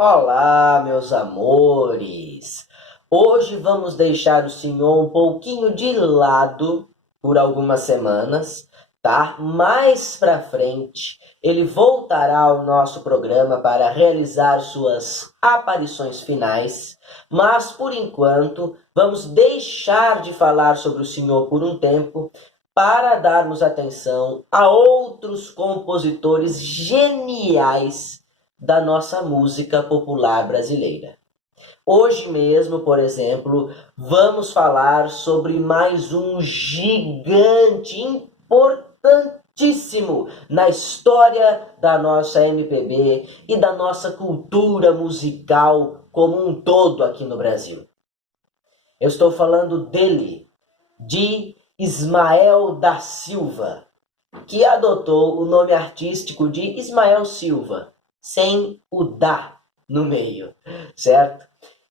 Olá, meus amores! Hoje vamos deixar o senhor um pouquinho de lado por algumas semanas, tá? Mais pra frente, ele voltará ao nosso programa para realizar suas aparições finais, mas por enquanto vamos deixar de falar sobre o senhor por um tempo para darmos atenção a outros compositores geniais da nossa música popular brasileira. Hoje mesmo, por exemplo, vamos falar sobre mais um gigante importantíssimo na história da nossa MPB e da nossa cultura musical como um todo aqui no Brasil. Eu estou falando dele, de Ismael da Silva, que adotou o nome artístico de Ismael Silva, sem o "da" no meio, certo?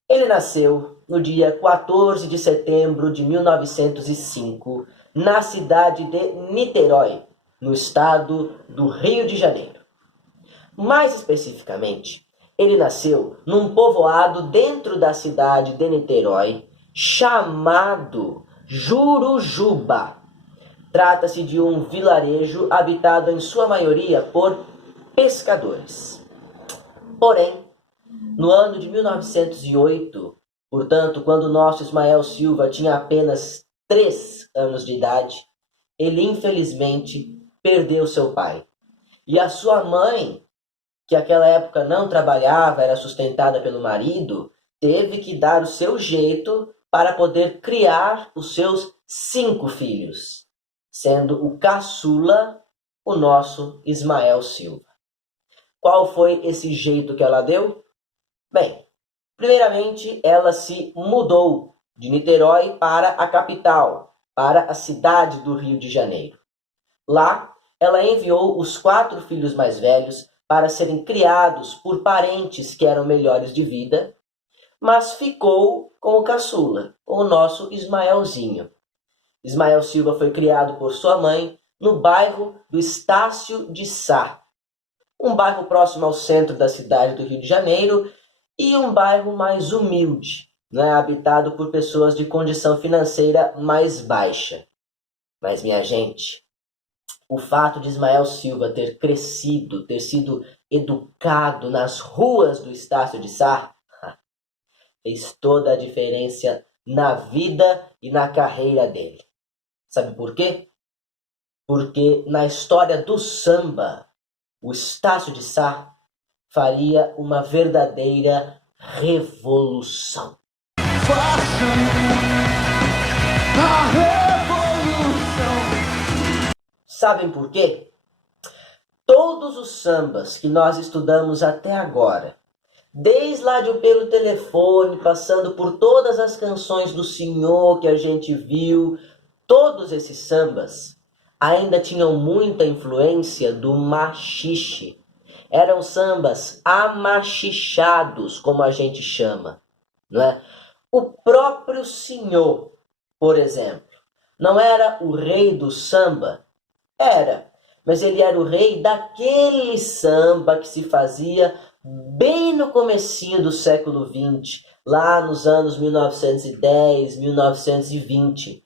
Ele nasceu no dia 14 de setembro de 1905, na cidade de Niterói, no estado do Rio de Janeiro. Mais especificamente, ele nasceu num povoado dentro da cidade de Niterói, chamado Jurujuba. Trata-se de um vilarejo habitado em sua maioria por pescadores. Porém, no ano de 1908, portanto, quando o nosso Ismael Silva tinha apenas 3 anos de idade, ele infelizmente perdeu seu pai. E a sua mãe, que naquela época não trabalhava, era sustentada pelo marido, teve que dar o seu jeito para poder criar os seus 5 filhos, sendo o caçula o nosso Ismael Silva. Qual foi esse jeito que ela deu? Bem, primeiramente ela se mudou de Niterói para a capital, para a cidade do Rio de Janeiro. Lá, ela enviou os 4 filhos mais velhos para serem criados por parentes que eram melhores de vida, mas ficou com o caçula, com o nosso Ismaelzinho. Ismael Silva foi criado por sua mãe no bairro do Estácio de Sá, um bairro próximo ao centro da cidade do Rio de Janeiro e um bairro mais humilde, habitado por pessoas de condição financeira mais baixa. Mas, minha gente, o fato de Ismael Silva ter crescido, ter sido educado nas ruas do Estácio de Sá, fez toda a diferença na vida e na carreira dele. Sabe por quê? Porque na história do samba, o Estácio de Sá faria uma verdadeira revolução. Faça a revolução! Sabem por quê? Todos os sambas que nós estudamos até agora, desde lá de Pelo Telefone, passando por todas as canções do Senhor que a gente viu, todos esses sambas ainda tinham muita influência do maxixe. Eram sambas amaxichados, como a gente chama, não é? O próprio Senhor, por exemplo, não era o rei do samba? Era, mas ele era o rei daquele samba que se fazia bem no comecinho do século XX, lá nos anos 1910, 1920.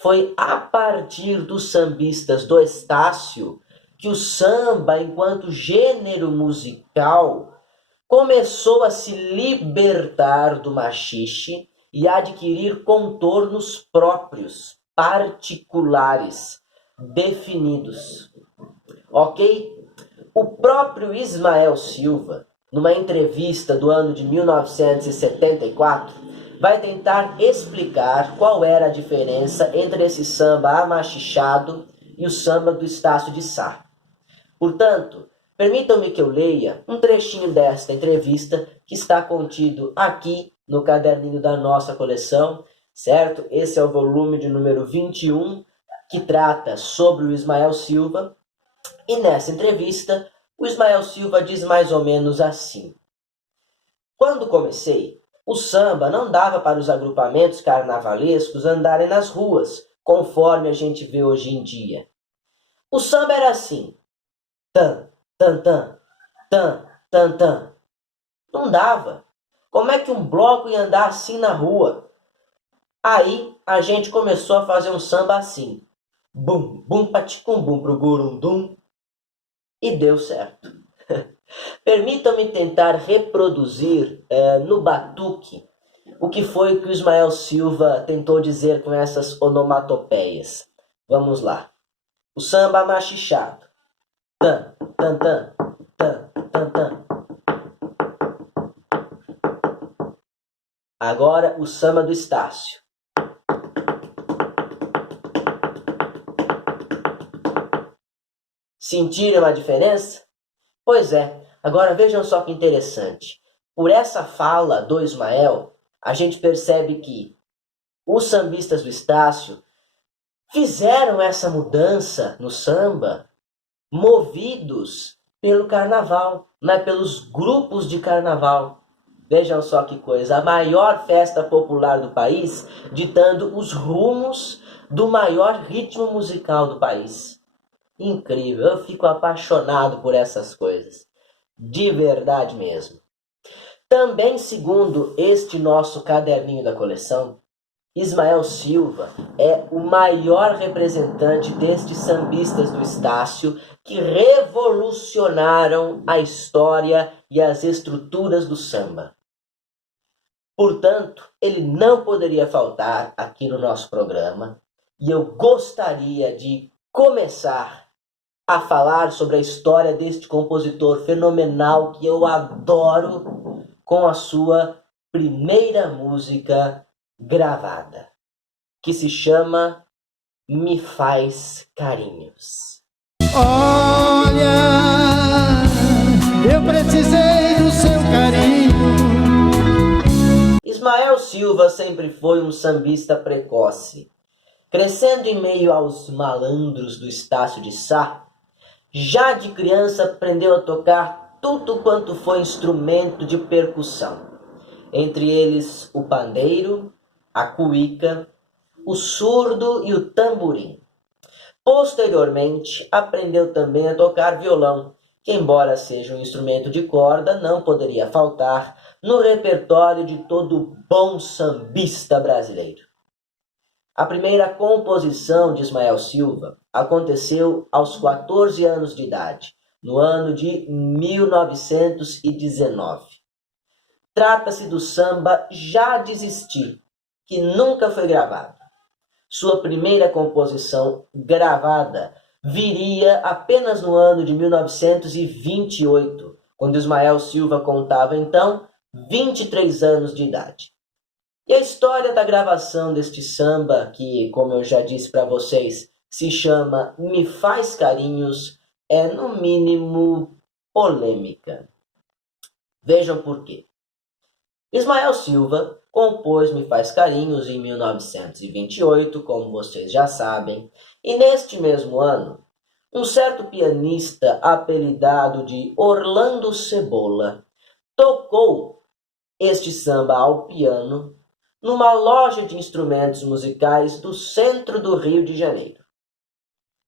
Foi a partir dos sambistas do Estácio que o samba, enquanto gênero musical, começou a se libertar do maxixe e a adquirir contornos próprios, particulares, definidos. Ok? O próprio Ismael Silva, numa entrevista do ano de 1974, vai tentar explicar qual era a diferença entre esse samba amaxichado e o samba do Estácio de Sá. Portanto, permitam-me que eu leia um trechinho desta entrevista que está contido aqui no caderninho da nossa coleção, certo? Esse é o volume de número 21, que trata sobre o Ismael Silva. E nessa entrevista, o Ismael Silva diz mais ou menos assim: quando comecei, o samba não dava para os agrupamentos carnavalescos andarem nas ruas, conforme a gente vê hoje em dia. O samba era assim: tan, tan, tan, tan, tan, tan. Não dava. Como é que um bloco ia andar assim na rua? Aí a gente começou a fazer um samba assim. Bum, bum, paticum, bum, pro gurundum. E deu certo. Permitam-me tentar reproduzir no batuque o que foi que o Ismael Silva tentou dizer com essas onomatopeias. Vamos lá. O samba machichado. Tan, tan, tan, tan, tan, tan. Agora o samba do Estácio. Sentiram a diferença? Pois é. Agora vejam só que interessante. Por essa fala do Ismael, a gente percebe que os sambistas do Estácio fizeram essa mudança no samba movidos pelo carnaval, né? Pelos grupos de carnaval. Vejam só que coisa, a maior festa popular do país ditando os rumos do maior ritmo musical do país. Incrível, eu fico apaixonado por essas coisas, de verdade mesmo. Também segundo este nosso caderninho da coleção, Ismael Silva é o maior representante destes sambistas do Estácio que revolucionaram a história e as estruturas do samba. Portanto, ele não poderia faltar aqui no nosso programa e eu gostaria de começar a falar sobre a história deste compositor fenomenal que eu adoro com a sua primeira música gravada, que se chama Me Faz Carinhos. Olha, eu precisei do seu carinho. Ismael Silva sempre foi um sambista precoce. Crescendo em meio aos malandros do Estácio de Sá, já de criança aprendeu a tocar tudo quanto foi instrumento de percussão. Entre eles o pandeiro, a cuíca, o surdo e o tamborim. Posteriormente, aprendeu também a tocar violão, que embora seja um instrumento de corda, não poderia faltar no repertório de todo bom sambista brasileiro. A primeira composição de Ismael Silva aconteceu aos 14 anos de idade, no ano de 1919. Trata-se do samba Já Desisti, que nunca foi gravado. Sua primeira composição gravada viria apenas no ano de 1928, quando Ismael Silva contava então 23 anos de idade. E a história da gravação deste samba, que, como eu já disse para vocês, se chama Me Faz Carinhos, é no mínimo polêmica. Vejam por quê. Ismael Silva compôs Me Faz Carinhos em 1928, como vocês já sabem, e neste mesmo ano, um certo pianista apelidado de Orlando Cebola tocou este samba ao piano numa loja de instrumentos musicais do centro do Rio de Janeiro.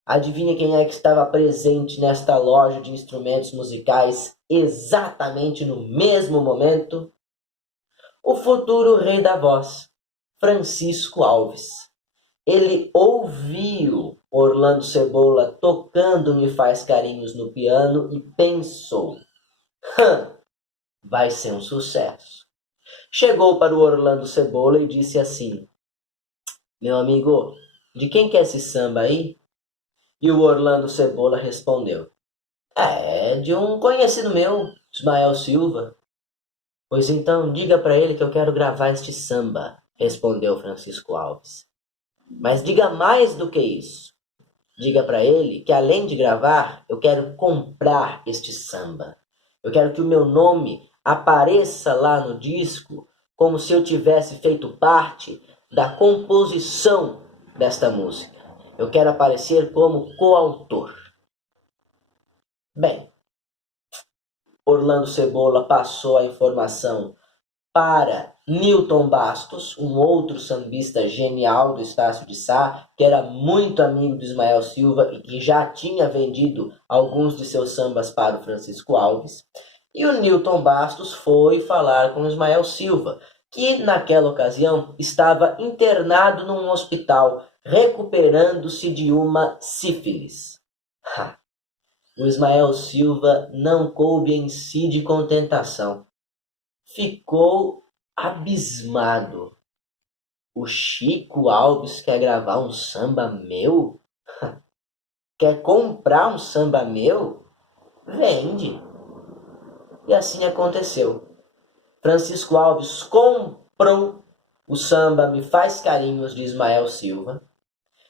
Adivinha quem é que estava presente nesta loja de instrumentos musicais exatamente no mesmo momento? O futuro rei da voz, Francisco Alves. Ele ouviu Orlando Cebola tocando Me Faz Carinhos no piano e pensou: vai ser um sucesso. Chegou para o Orlando Cebola e disse assim: meu amigo, de quem que é esse samba aí? E o Orlando Cebola respondeu: é de um conhecido meu, Ismael Silva. Pois então diga para ele que eu quero gravar este samba, respondeu Francisco Alves. Mas diga mais do que isso. Diga para ele que além de gravar, eu quero comprar este samba. Eu quero que o meu nome apareça lá no disco como se eu tivesse feito parte da composição desta música. Eu quero aparecer como coautor. Bem, Orlando Cebola passou a informação para Newton Bastos, um outro sambista genial do Estácio de Sá, que era muito amigo do Ismael Silva e que já tinha vendido alguns de seus sambas para o Francisco Alves. E o Newton Bastos foi falar com Ismael Silva, que naquela ocasião estava internado num hospital, recuperando-se de uma sífilis. O Ismael Silva não coube em si de contentação. Ficou abismado. O Chico Alves quer gravar um samba meu? Quer comprar um samba meu? Vende. E assim aconteceu. Francisco Alves comprou o samba Me Faz Carinhos de Ismael Silva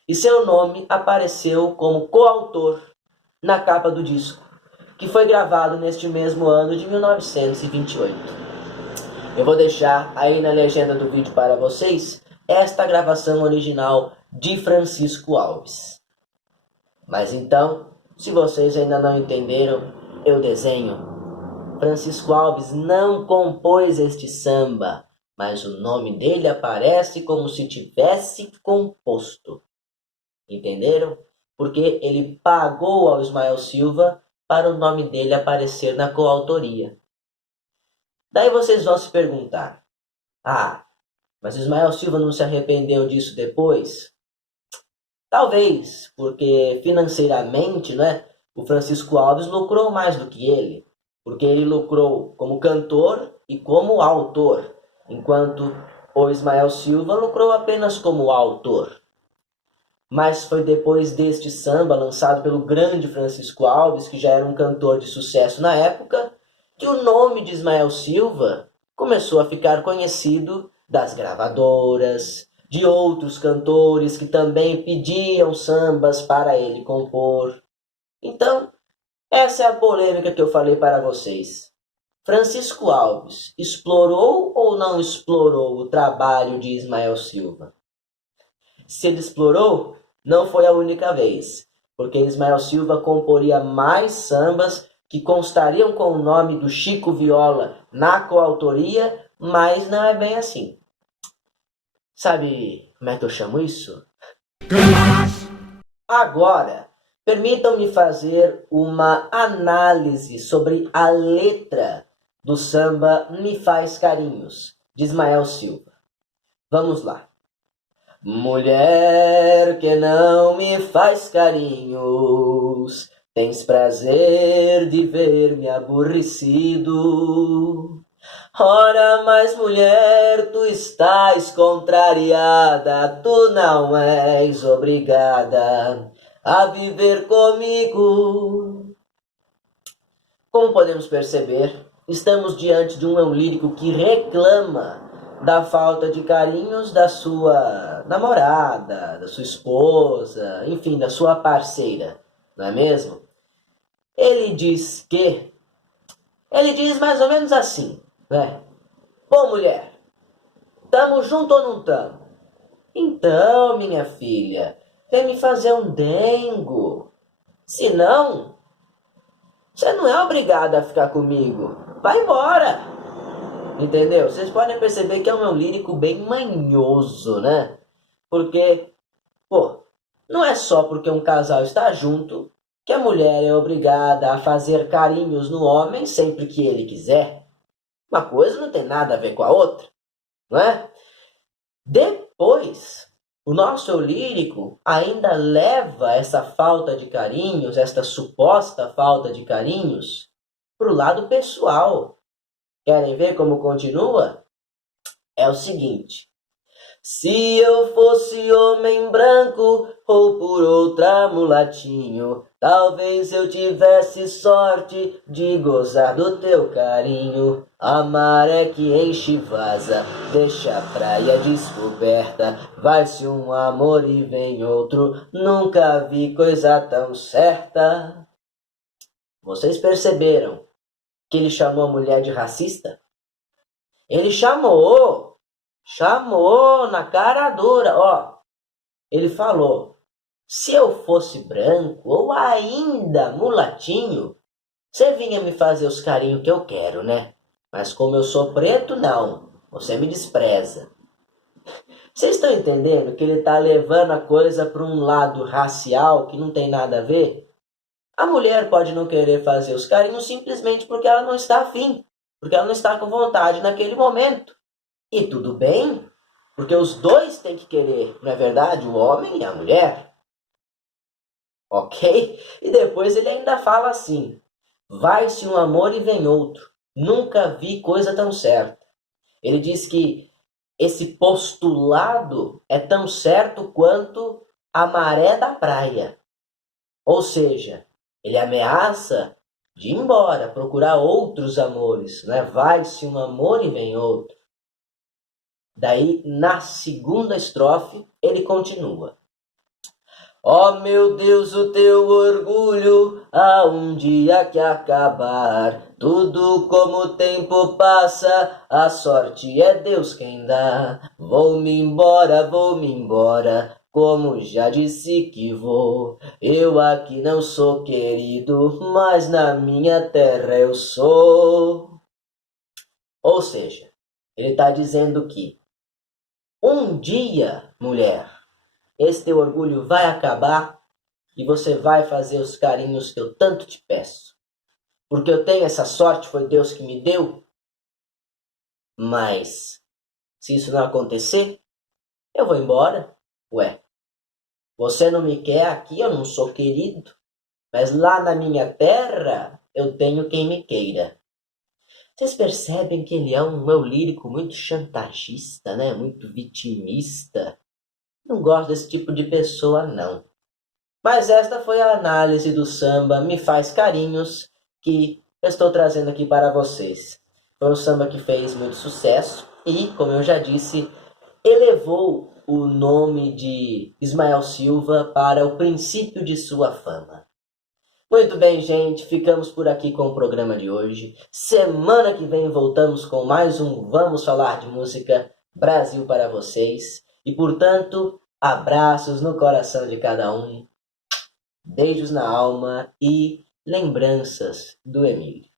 e seu nome apareceu como coautor na capa do disco, que foi gravado neste mesmo ano de 1928. Eu vou deixar aí na legenda do vídeo para vocês esta gravação original de Francisco Alves. Mas então, se vocês ainda não entenderam, eu desenho. Francisco Alves não compôs este samba, mas o nome dele aparece como se tivesse composto. Entenderam? Porque ele pagou ao Ismael Silva para o nome dele aparecer na coautoria. Daí vocês vão se perguntar: mas Ismael Silva não se arrependeu disso depois? Talvez, porque financeiramente, o Francisco Alves lucrou mais do que ele. Porque ele lucrou como cantor e como autor, enquanto o Ismael Silva lucrou apenas como autor. Mas foi depois deste samba, lançado pelo grande Francisco Alves, que já era um cantor de sucesso na época, que o nome de Ismael Silva começou a ficar conhecido das gravadoras, de outros cantores que também pediam sambas para ele compor. Então, essa é a polêmica que eu falei para vocês. Francisco Alves explorou ou não explorou o trabalho de Ismael Silva? Se ele explorou, não foi a única vez, porque Ismael Silva comporia mais sambas que constariam com o nome do Chico Viola na coautoria, mas não é bem assim. Sabe como é que eu chamo isso? Agora, permitam-me fazer uma análise sobre a letra do samba Me Faz Carinhos, de Ismael Silva. Vamos lá. Mulher que não me faz carinhos, tens prazer de ver-me aborrecido. Ora, mas mulher, tu estás contrariada, tu não és obrigada a viver comigo. Como podemos perceber, estamos diante de um eu lírico que reclama da falta de carinhos da sua namorada, da sua esposa, enfim, da sua parceira, não é mesmo? Ele diz mais ou menos assim, né? Bom, mulher, tamo junto ou não tamo? Então, minha filha, vem me fazer um dengo. Se não, você não é obrigada a ficar comigo. Vai embora. Entendeu? Vocês podem perceber que é um meu lírico bem manhoso, né? Porque, não é só porque um casal está junto que a mulher é obrigada a fazer carinhos no homem sempre que ele quiser. Uma coisa não tem nada a ver com a outra, não é? Depois, o nosso eu lírico ainda leva essa falta de carinhos, esta suposta falta de carinhos, para o lado pessoal. Querem ver como continua? É o seguinte: se eu fosse homem branco ou por outra mulatinho, talvez eu tivesse sorte de gozar do teu carinho. A maré que enche e vaza, deixa a praia descoberta. Vai-se um amor e vem outro, nunca vi coisa tão certa. Vocês perceberam que ele chamou a mulher de racista? Ele chamou na cara dura, Ele falou: se eu fosse branco ou ainda mulatinho, você vinha me fazer os carinhos que eu quero, né? Mas como eu sou preto, não. Você me despreza. Vocês estão entendendo que ele está levando a coisa para um lado racial que não tem nada a ver? A mulher pode não querer fazer os carinhos simplesmente porque ela não está afim, porque ela não está com vontade naquele momento. E tudo bem, porque os dois têm que querer, não é verdade? O homem e a mulher. Ok? E depois ele ainda fala assim: vai-se um amor e vem outro. Nunca vi coisa tão certa. Ele diz que esse postulado é tão certo quanto a maré da praia. Ou seja, ele ameaça de ir embora, procurar outros amores, né? Vai-se um amor e vem outro. Daí, na segunda estrofe, ele continua: ó meu Deus, o teu orgulho há um dia que acabar. Tudo como o tempo passa, a sorte é Deus quem dá. Vou-me embora, como já disse que vou. Eu aqui não sou querido, mas na minha terra eu sou. Ou seja, ele está dizendo que um dia, mulher, esse teu orgulho vai acabar e você vai fazer os carinhos que eu tanto te peço. Porque eu tenho essa sorte, foi Deus que me deu. Mas, se isso não acontecer, eu vou embora. Ué, você não me quer aqui, eu não sou querido. Mas lá na minha terra, eu tenho quem me queira. Vocês percebem que ele é um eu lírico muito chantagista, né? Muito vitimista. Não gosto desse tipo de pessoa, não. Mas esta foi a análise do samba Me Faz Carinhos que eu estou trazendo aqui para vocês. Foi um samba que fez muito sucesso e, como eu já disse, elevou o nome de Ismael Silva para o princípio de sua fama. Muito bem, gente, ficamos por aqui com o programa de hoje. Semana que vem voltamos com mais um Vamos Falar de Música Brasil para vocês. E, portanto, abraços no coração de cada um, beijos na alma e lembranças do Emílio.